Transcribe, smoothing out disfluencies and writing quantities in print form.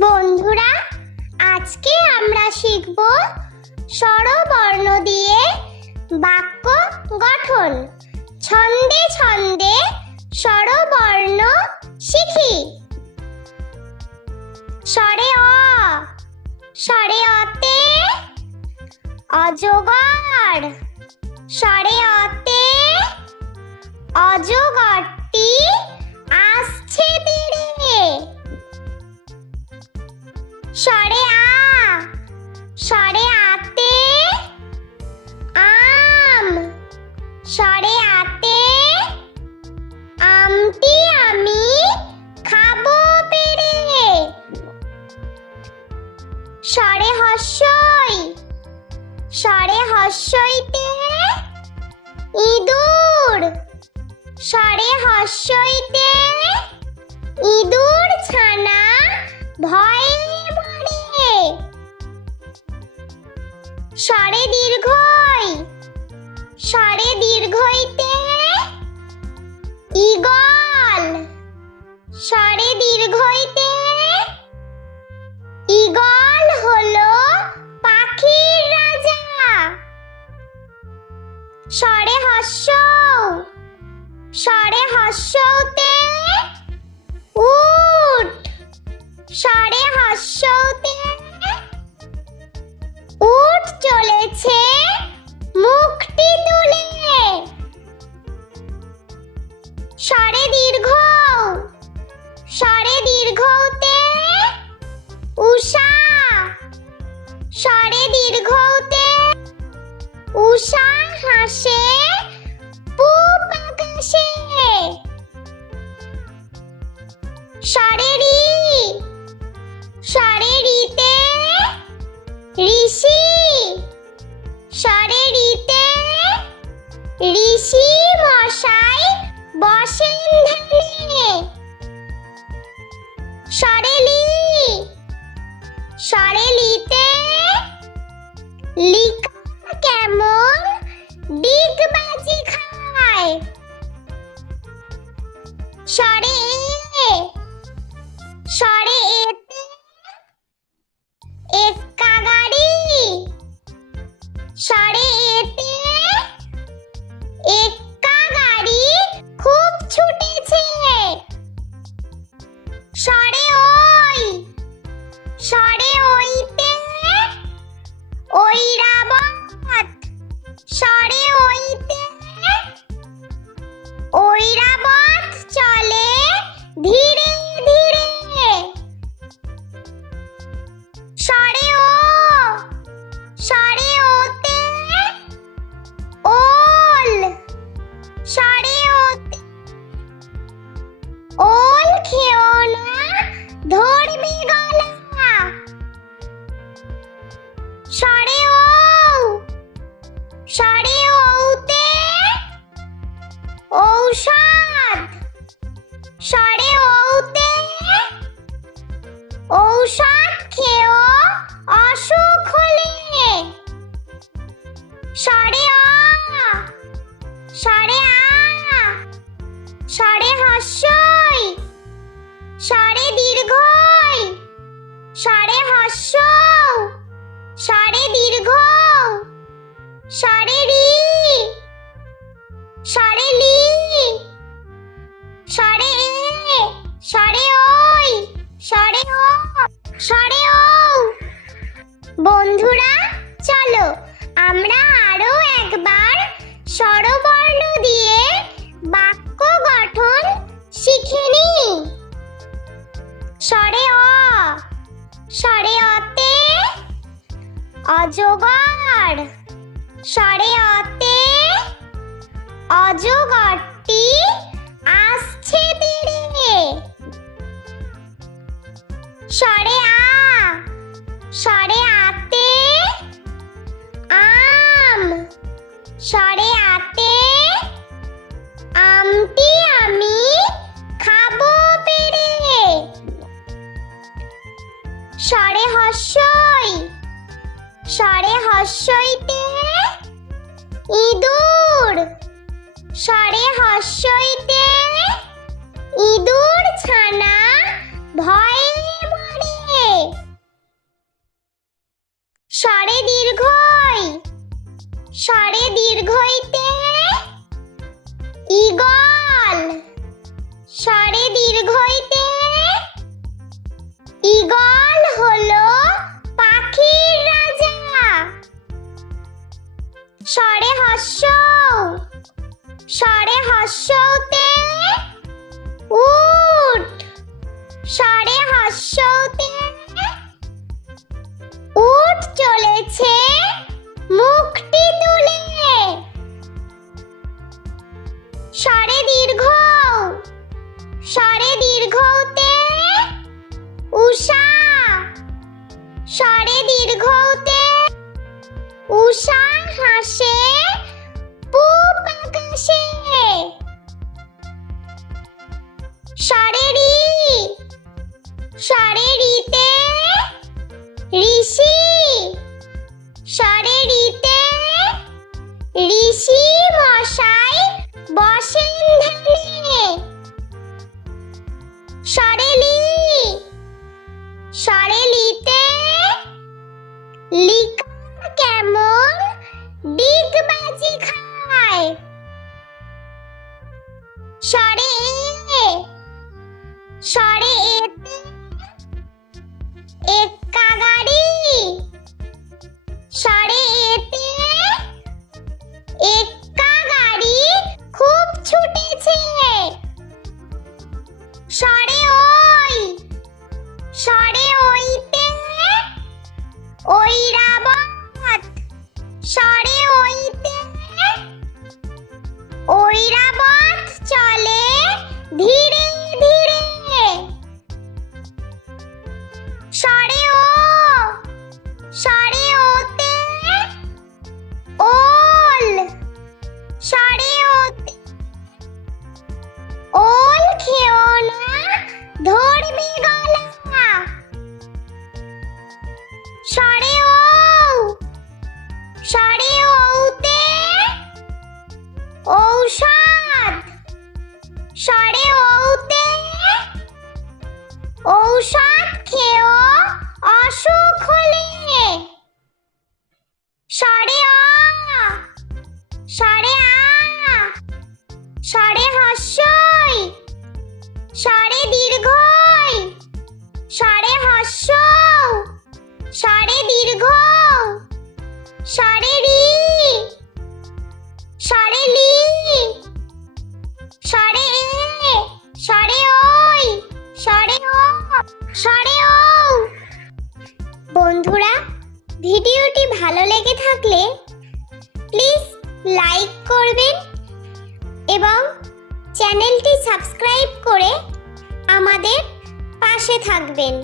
বন্ধুরা, আজকে আমরা শিখব স্বরবর্ণ দিয়ে বাক্য গঠন। ছন্দে ছন্দে স্বরবর্ণ শিখি। স্বরে অ, স্বরে অতে অজগর। স্বরে অতে অজগরটি আসছে তীরে। স্বরে আ, স্বরে আতে আম। স্বরে আতে আমটি আমি খাবো পেড়ে। স্বরে হস্যই, স্বরে হস্যইতে ইঁদুর। স্বরে হস্যইতে ইঁদুর ছানা ভয়ে মরে। স্বরে দীর্ঘই, স্বরে দীর্ঘইতে ঈগল। স্বরে দীর্ঘইতে ঈগল হলো পাখির রাজা। স্বরে হস্য, স্বরে হস্যতে উট। স্বরে হস্যতে উট চলেছে মুখটি তুলে। স্বরে দীর্ঘ, স্বরে দীর্ঘতে উষা। স্বরে দীর্ঘতে উষা হাসে পূব আকাশে। স্বরে রি, স্বরে রিতে ঋষি। স্বরে রিতে ঋষি মশাই বসেন ধ্যানে। স্বরে লি, স্বরে লিতে লিকা কেমন ডিগবাজি খায়। স্বরে এ, স্বরে এতে এক্কা গাড়ি। স্বরে এতে এক্কা গাড়ি খুব ছুটেছে। স্বরে ওই, স্বরে ওইতে ঐরাবত। স্বরে ওইতে ঐরাবত চলে ধীরে ধীরে। স্বরে ও, স্বরে ওতে ওল। স্বরে ওতে ওল খেও না ধরবে গলা। স্বরে ও, স্বরে ওতে ঔষধ। স্বরে ওতে ঔষধ খেও অসুখ হলে। স্বরে অ, স্বরে আ, স্বরে হস্যই, স্বরে দীর্ঘই। স্বরে হস্য, স্বরে দীর্ঘ। স্বরে রি, স্বরে লি। স্বরে এ, স্বরে ওই, স্বরে ও, স্বরে ও। বন্ধুরা, চলো আমরা আরো একবার স্বরবর্ণ দিয়ে বাক্য গঠন শিখে নিই। স্বরে অ, স্বরে অতে অজগর। স্বরে অতে অজগরটি আসছে তীরে। স্বরে আ, স্বরে আতে আম। স্বরে আতে আমটি আমি খাবো পেড়ে। স্বরে হস্যই, স্বরে হস্যইতে ইঁদুর। স্বরে হস্যইতে ইঁদুর ছানা ভয়ে মরে। স্বরে দীর্ঘইতে ঈগল হলো পাখির রাজা। স্বরে হর্ষৌ, স্বরে হর্ষৌতে উট, স্বরে হর্ষৌতে উট চলেছে মুখটি তুলে। স্বরে দীর্ঘ, স্বরে দীর্ঘতে উষা, স্বরে দীর্ঘতে উষা হাসে পূব আকাশে। স্বরে রি, স্বরে রিতে ঋষি, স্বরে রিতে ঋষি মশাই বসেন ধ্যানে। স্বরে লি, স্বরে লিতে লিকার কেমন ডিগবাজি খায়। স্বরে এ, স্বরে এতে এক্কা গাড়ি, স্বরে এতে এক্কা গাড়ি খুব ছুটেছে। স্বরে ওই, স্বরে ওইতে ঐরাবত, স্বরে ওইতে ঐরাবত চলে ধীরে ধীরে। স্বরে ও, স্বরে ওতে ওল, স্বরে ওতে ওল খেও না ধরবে গলা। স্বরে ও, স্বরে ওতে ঔষধ, স্বরে ওতে ঔষধ খেও অসুখ হলে। স্বরে অ, স্বরে আ, স্বরে হর্ষই, স্বরে দীর্ঘই, স্বরে হর্ষৌ, স্বরে দীর্ঘ, স্বরে রি, স্বরে লি, স্বরে এ, স্বরে ওই, স্বরে ও, স্বরে ও। বন্ধুরা, ভিডিওটি ভালো লেগে থাকলে প্লিজ লাইক করবেন এবং চ্যানেলটি সাবস্ক্রাইব করে আমাদের পাশে থাকবেন।